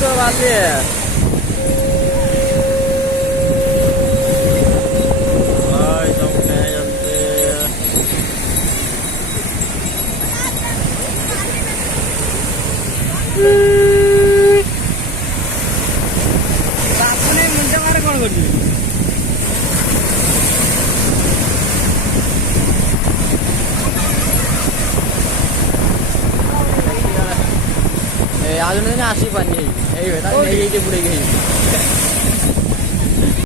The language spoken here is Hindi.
चला वाले मुंडे मारे कौन कर आज आसी पानी बुड़े गई